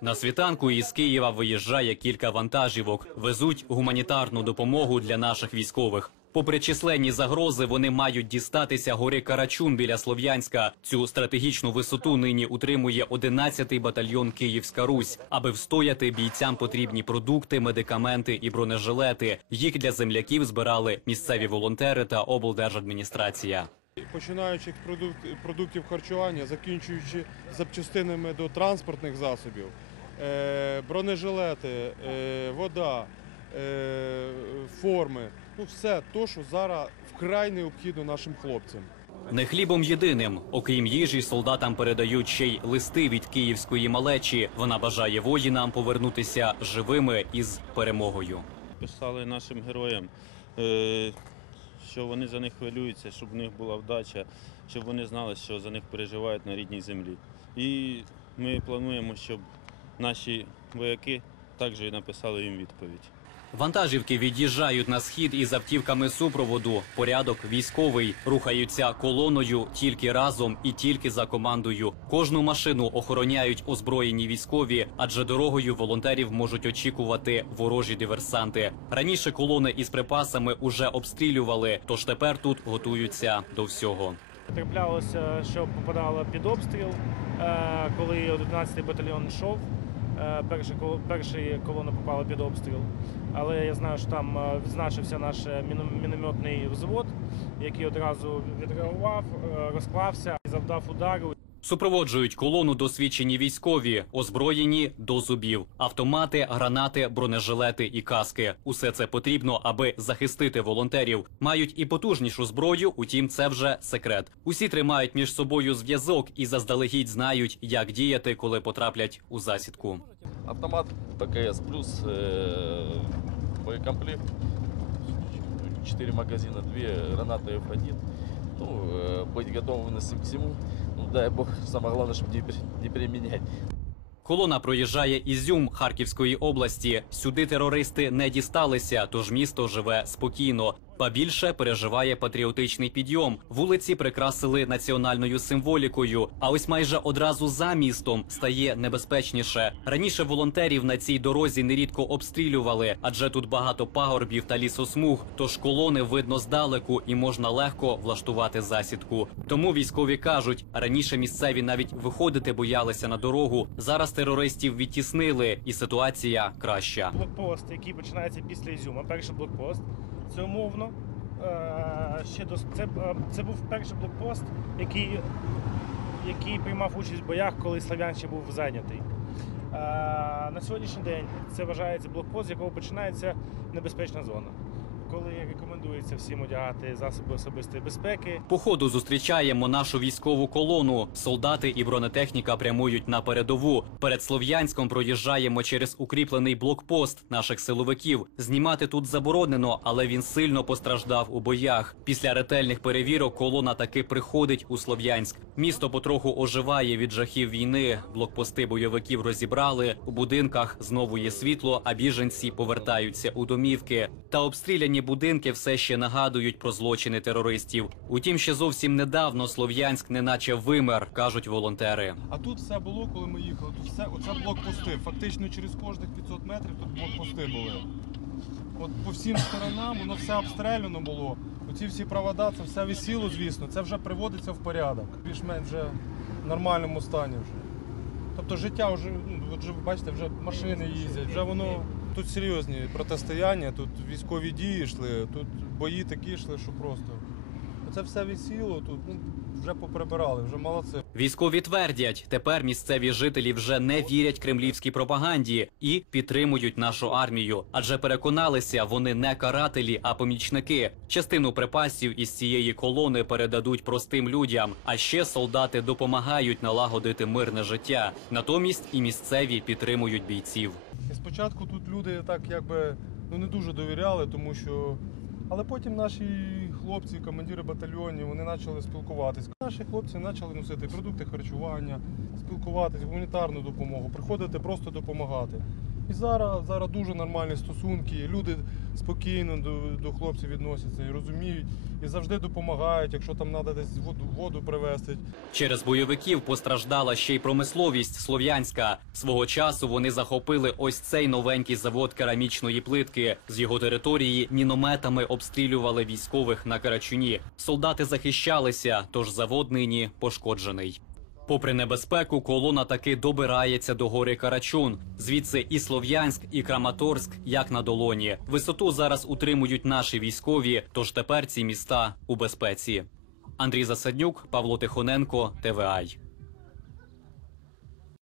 На світанку із Києва виїжджає кілька вантажівок. Везуть гуманітарну допомогу для наших військових. Попри численні загрози, вони мають дістатися гори Карачун біля Слов'янська. Цю стратегічну висоту нині утримує 11-й батальйон Київська Русь. Аби встояти, бійцям потрібні продукти, медикаменти і бронежилети. Їх для земляків збирали місцеві волонтери та облдержадміністрація. Починаючи від продук- продуктів харчування, закінчуючи запчастинами до транспортних засобів, е, бронежилети, е, вода, е, форми. Ну все то, що зараз вкрай необхідно нашим хлопцям. Не хлібом єдиним, окрім їжі, солдатам передають ще й листи від київської малечі. Вона бажає воїнам повернутися живими із перемогою. писали нашим героям, що вони за них хвилюються, щоб в них була вдача, щоб вони знали, що за них переживають на рідній землі. І ми плануємо, щоб наші вояки також написали їм відповідь. Вантажівки від'їжджають на схід із автівками супроводу. Порядок військовий рухаються колоною тільки разом і тільки за командою. Кожну машину охороняють озброєні військові, адже дорогою волонтерів можуть очікувати ворожі диверсанти. Раніше колони із припасами уже обстрілювали, тож тепер тут готуються до всього. Траплялося, що попадало під обстріл, е, коли 11-й батальйон йшов. Е, Перша перша колона попала під обстріл. Але я знаю, що там е, відзначився наш е, мінометний взвод, який одразу відреагував, розклався і завдав удару. Супроводжують колону досвідчені військові, озброєні до зубів, автомати, гранати, бронежилети і каски. Усе це потрібно, аби захистити волонтерів. Мають і потужнішу зброю, утім, це вже секрет. Усі тримають між собою зв'язок і заздалегідь знають, як діяти, коли потраплять у засідку. Автомат ПКС плюс э, боекомплект, 4 магазина, 2 гранаты F1. Ну, э, быть готовым к всему. Ну, дай бог, самое главное, чтобы не, не переменять. Колона проїжджає Ізюм Харківської області. Сюди терористи не дісталися, тож місто живе спокійно. Ба більше переживає патріотичний підйом. Вулиці прикрасили національною символікою. А ось майже одразу за містом стає небезпечніше. Раніше волонтерів на цій дорозі нерідко обстрілювали, адже тут багато пагорбів та лісосмуг. Тож колони видно здалеку і можна легко влаштувати засідку. Тому військові кажуть, раніше місцеві навіть виходити боялися на дорогу. Зараз терористів відтіснили, і ситуація краща. Блокпост, який починається після Ізюма, перший блокпост. Це умовно. Е, Ще до це, е, це був перший блокпост, який, який приймав участь в боях, коли Славян ще був зайнятий. Е, На сьогоднішній день це вважається блокпост, з якого починається небезпечна зона. Коли рекомендується всім одягати засоби особистої безпеки, По ходу зустрічаємо нашу військову колону. Солдати і бронетехніка прямують на передову. Перед Слов'янськом проїжджаємо через укріплений блокпост наших силовиків. Знімати тут заборонено, але він сильно постраждав у боях. Після ретельних перевірок колона таки приходить у Слов'янськ. Місто потроху оживає від жахів війни. Блокпости бойовиків розібрали. У будинках знову є світло, а біженці повертаються у домівки. Та обстріляні будинки все ще нагадують про злочини терористів. Утім, ще зовсім недавно Слов'янськ неначе вимер, кажуть волонтери. А тут все було, коли ми їхали. Тут все оце блокпости. Фактично через кожних 500 метрів тут блокпости були. От по всім сторонам воно все обстріляно було. Оці всі провода, це все висіло, звісно. Це вже приводиться в порядок. Більш-менш вже в нормальному стані вже. Тобто життя вже, ну, от бачите, вже машини їздять, вже воно тут серйозні протистояння, тут військові дії йшли, тут бої такі йшли, що просто. Оце все висіло, тут ну, вже поприбирали, вже молодці. Військові твердять, тепер місцеві жителі вже не вірять кремлівській пропаганді і підтримують нашу армію, адже переконалися, вони не карателі, а помічники. Частину припасів із цієї колони передадуть простим людям. А ще солдати допомагають налагодити мирне життя. Натомість і місцеві підтримують бійців. І спочатку тут люди так якби ну не дуже довіряли, тому що. Але потім наші хлопці, командири батальйонів, вони почали спілкуватись. Наші хлопці почали носити продукти харчування, спілкуватись, гуманітарну допомогу, приходити просто допомагати. І зараз, зараз дуже нормальні стосунки. Люди спокійно до, до хлопців відносяться і розуміють, і завжди допомагають, якщо там треба десь воду, воду привезти. Через бойовиків постраждала ще й промисловість слов'янська. Свого часу вони захопили ось цей новенький завод керамічної плитки. З його території мінометами обстрілювали військових на Карачуні. Солдати захищалися, тож завод нині пошкоджений. Попри небезпеку, колона таки добирається до гори Карачун. Звідси і Слов'янськ, і Краматорськ, як на долоні. Висоту зараз утримують наші військові, тож тепер ці міста у безпеці. Андрій Засаднюк, Павло Тихоненко, ТВАЙ.